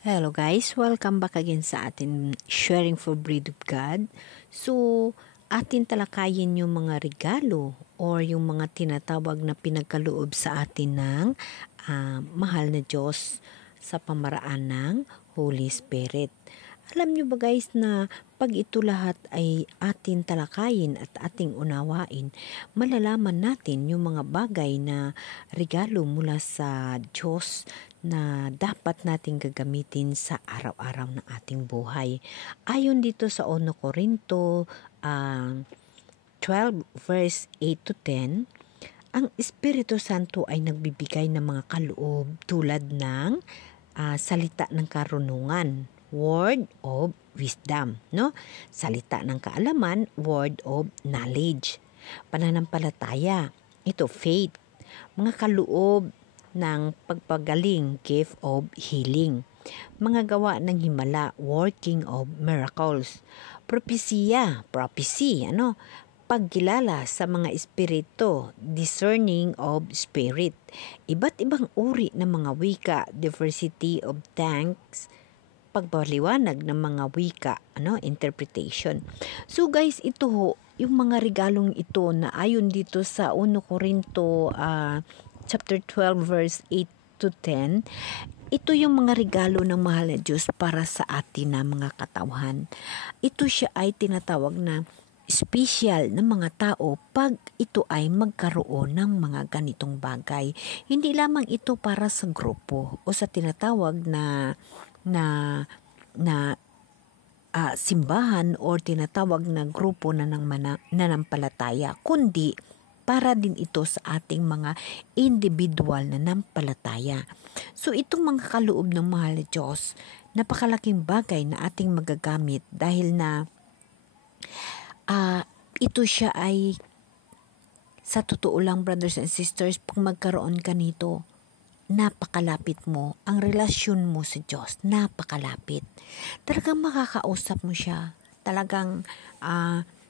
Hello guys, welcome back again sa atin Sharing for Bread of God. So, atin talakayin yung mga regalo or yung mga tinatawag na pinagkaloob sa atin ng mahal na Diyos sa pamaraan ng Holy Spirit. Alam nyo ba guys na pag ito lahat ay atin talakayin at ating unawain, malalaman natin yung mga bagay na regalo mula sa Diyos na dapat nating gagamitin sa araw-araw ng ating buhay. Ayon dito sa 1 Corinto 12 verse 8 to 10, ang Espiritu Santo ay nagbibigay ng mga kaloob tulad ng salita ng karunungan, word of wisdom, no? Salita ng kaalaman, word of knowledge. Pananampalataya, ito faith. Mga kaloob ng pagpagaling, gift of healing. Mga gawa ng himala, working of miracles. Propesya, prophecy, pagkilala sa mga espiritu, discerning of spirit. Iba't ibang uri ng mga wika, diversity of tongues, pagpaliwanag ng mga wika, interpretation. So guys, ito ho, yung mga regalong ito na ayon dito sa 1 Corinto chapter 12 verse 8 to 10, ito yung mga regalo ng mahal na Diyos para sa atin na mga katauhan. Ito siya ay tinatawag na special ng mga tao pag ito ay magkaroon ng mga ganitong bagay. Hindi lamang ito para sa grupo o sa tinatawag na simbahan o tinatawag na grupo na nanampalataya, kundi para din ito sa ating mga individual na nanampalataya. So itong mga kaloob ng mahal na Diyos, napakalaking bagay na ating magagamit dahil na ito siya ay sa totoo lang brothers and sisters, pag magkaroon ka nito, napakalapit mo, ang relasyon mo sa Diyos, napakalapit. Talagang makakausap mo siya. Talagang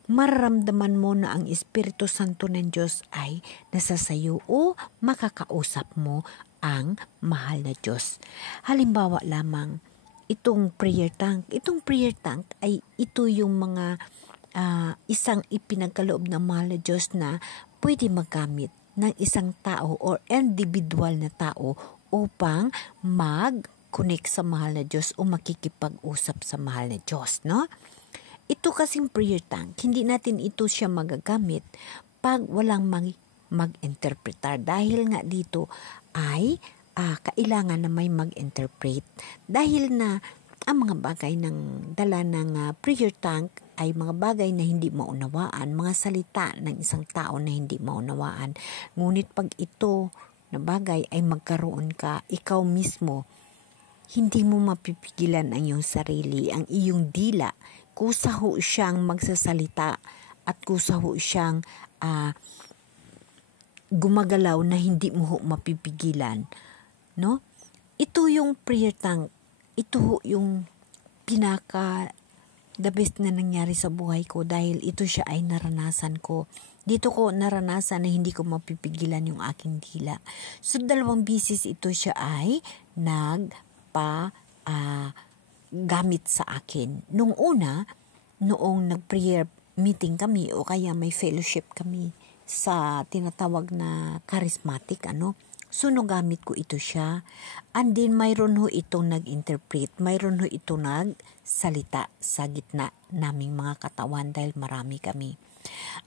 mararamdaman mo na ang Espiritu Santo ng Diyos ay nasa sayo o makakausap mo ang mahal na Diyos. Halimbawa lamang, itong prayer tank. Itong prayer tank ay ito yung mga isang ipinagkaloob ng mahal na Diyos na pwede magamit ng isang tao or individual na tao upang mag-connect sa mahal na Diyos o makikipag-usap sa mahal na Diyos, no? Ito kasing prayer tank, hindi natin ito siya magagamit pag walang mag-interpretar dahil nga dito ay kailangan na may mag-interpret dahil na ang mga bagay ng dala ng prayer tank ay mga bagay na hindi maunawaan, mga salita ng isang tao na hindi maunawaan. Ngunit pag ito na bagay ay magkaroon ka, ikaw mismo, hindi mo mapipigilan ang iyong sarili, ang iyong dila. Kusa ho siyang magsasalita at kusa ho siyang gumagalaw na hindi mo ho mapipigilan. No? Ito yung prayer tank. Ito ho yung the best na nangyari sa buhay ko dahil ito siya ay naranasan ko. Dito ko naranasan na hindi ko mapipigilan yung aking dila. So, 2 bisis ito siya ay gamit sa akin. Nung una, noong nag-prayer meeting kami o kaya may fellowship kami sa tinatawag na charismatic, So, gamit ko ito siya. And then, mayroon ho itong nag-interpret. Mayroon ho itong nagsalita sa gitna naming mga katawan dahil marami kami.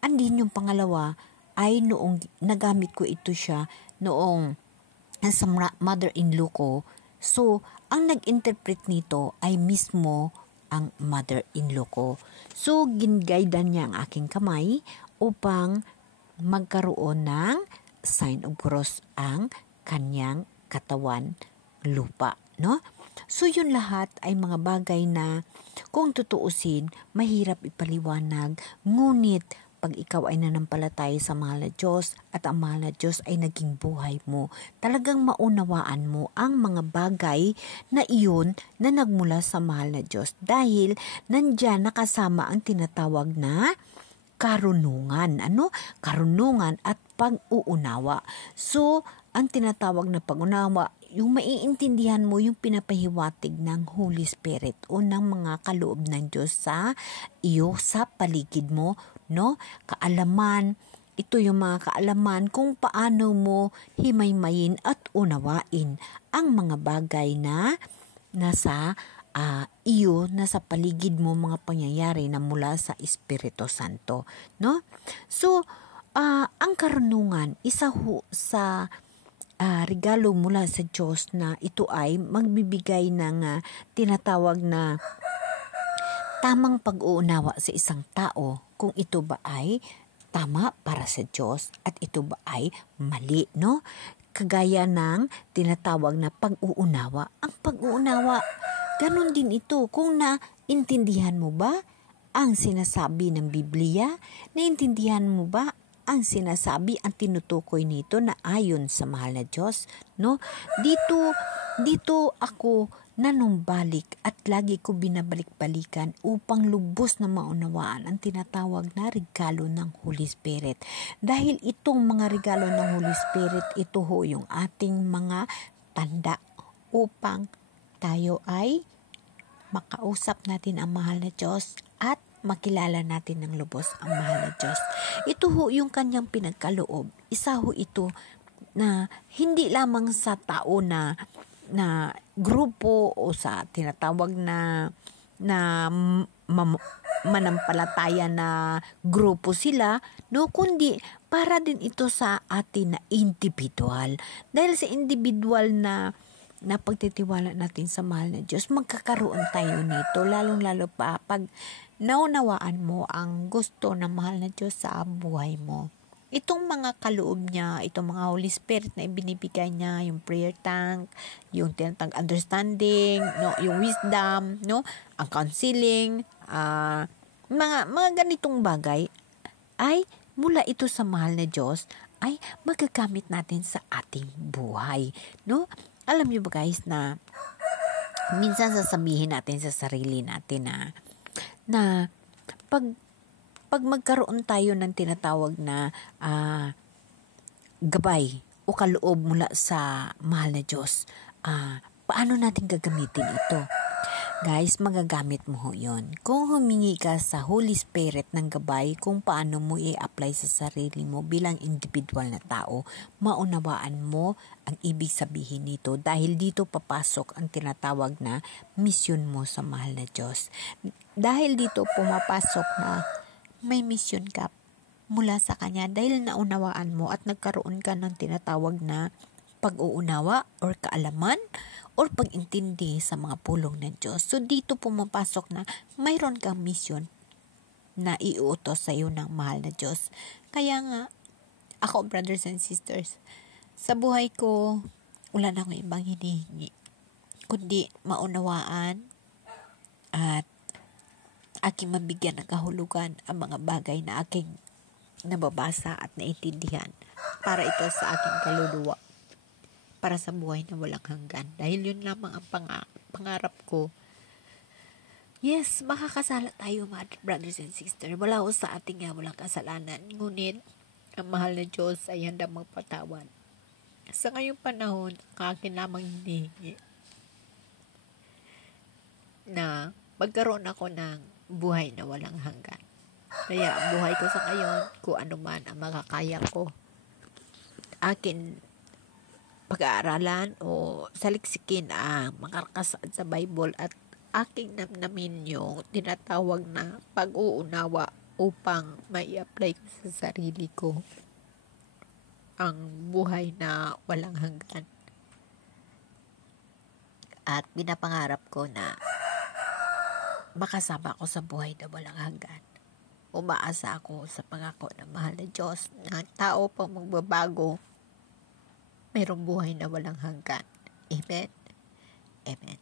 And then, yung pangalawa ay noong nagamit ko ito siya noong sa mother-in-law ko. So, ang nag-interpret nito ay mismo ang mother-in-law ko. So, ginguidean niya ang aking kamay upang magkaroon ng sign of cross ang kanyang katawan lupa, no? So yun lahat ay mga bagay na kung tutuusin, mahirap ipaliwanag, ngunit pag ikaw ay nanampalataya sa mahal na Diyos at ang mahal na Diyos ay naging buhay mo, talagang maunawaan mo ang mga bagay na iyon na nagmula sa mahal na Diyos dahil nandyan nakasama ang tinatawag na karunungan. Karunungan at pag-uunawa. So, ang tinatawag na pag-unawa, yung maiintindihan mo yung pinapahiwatig ng Holy Spirit o ng mga kaloob ng Diyos sa iyo, sa paligid mo, no? Kaalaman, ito yung mga kaalaman kung paano mo himay-mayin at unawain ang mga bagay na nasa iyo, nasa paligid mo, mga pangyayari na mula sa Espiritu Santo, no? So, ang karunungan, isa sa regalo mula sa Diyos na ito ay magbibigay ng tinatawag na tamang pag-uunawa sa isang tao kung ito ba ay tama para sa Diyos at ito ba ay mali, no? Kagaya ng tinatawag na pag-uunawa. Ang pag-uunawa, ganun din ito. Kung naintindihan mo ba ang sinasabi ng Biblia? Naintindihan mo ba ang sinasabi, ang tinutukoy nito na ayon sa mahal na Diyos, no? Dito ako nanumbalik at lagi ko binabalik-balikan upang lubos na maunawaan ang tinatawag na regalo ng Holy Spirit. Dahil itong mga regalo ng Holy Spirit, ito ho yung ating mga tanda upang tayo ay makausap natin ang mahal na Diyos at makilala natin ng lubos ang mahal na Diyos. Ito ho yung kanyang pinagkaloob. Isa ho ito na hindi lamang sa tao na grupo o sa tinatawag na manampalataya na grupo sila, no, kundi para din ito sa atin na individual. Dahil sa individual na pagtitiwala natin sa mahal na Diyos, magkakaroon tayo nito, lalong-lalo pa pag naunawaan mo ang gusto ng mahal na Diyos sa buhay mo. Itong mga kaloob niya, itong mga Holy Spirit na ibinibigay niya, yung prayer tank, yung tinatawag understanding, no, yung wisdom, no, ang counseling, mga ganitong bagay ay mula ito sa mahal na Diyos ay magagamit natin sa ating buhay, no? Alam niyo ba guys na minsan sasabihin natin sa sarili natin na pag magkaroon tayo ng tinatawag na gabay o kaloob mula sa mahal na Diyos, paano natin gagamitin ito? Guys, magagamit mo ho yun. Kung humingi ka sa Holy Spirit ng gabay kung paano mo i-apply sa sarili mo bilang individual na tao, maunawaan mo ang ibig sabihin nito dahil dito papasok ang tinatawag na misyon mo sa mahal na Diyos. Dahil dito pumapasok na may misyon ka mula sa Kanya dahil naunawaan mo at nagkaroon ka ng tinatawag na pag-uunawa or kaalaman or pag-intindi sa mga pulong ng Diyos. So dito pumapasok na mayroon kang misyon na iuutos sa iyo ng mahal na Diyos. Kaya nga, ako brothers and sisters, sa buhay ko, wala na akong ibang hinihingi, kundi maunawaan at aking mabigyan ng kahulugan ang mga bagay na aking nababasa at naintindihan para ito sa aking kaluluwa, para sa buhay na walang hanggan. Dahil yun lamang ang pangarap ko. Yes, makakasala tayo mga brothers and sisters. Wala ko sa ating walang kasalanan. Ngunit, ang mahal na Diyos ay handang magpatawad. Sa ngayong panahon, ang akin lamang hinihingi na magkaroon ako ng buhay na walang hanggan. Kaya ang buhay ko sa ngayon, kung ano man ang makakaya ko, akin pag-aaralan o saliksikin ang makakasaad sa Bible at aking namnamin yung tinatawag na pag-uunawa upang mai-apply ko sa sarili ko ang buhay na walang hanggan. At pinapangarap ko na makasama ako sa buhay na walang hanggan. Umaasa ako sa pangako ng mahal na Diyos na ang tao pang magbabago, mayroong buhay na walang hanggan. Amen. Amen.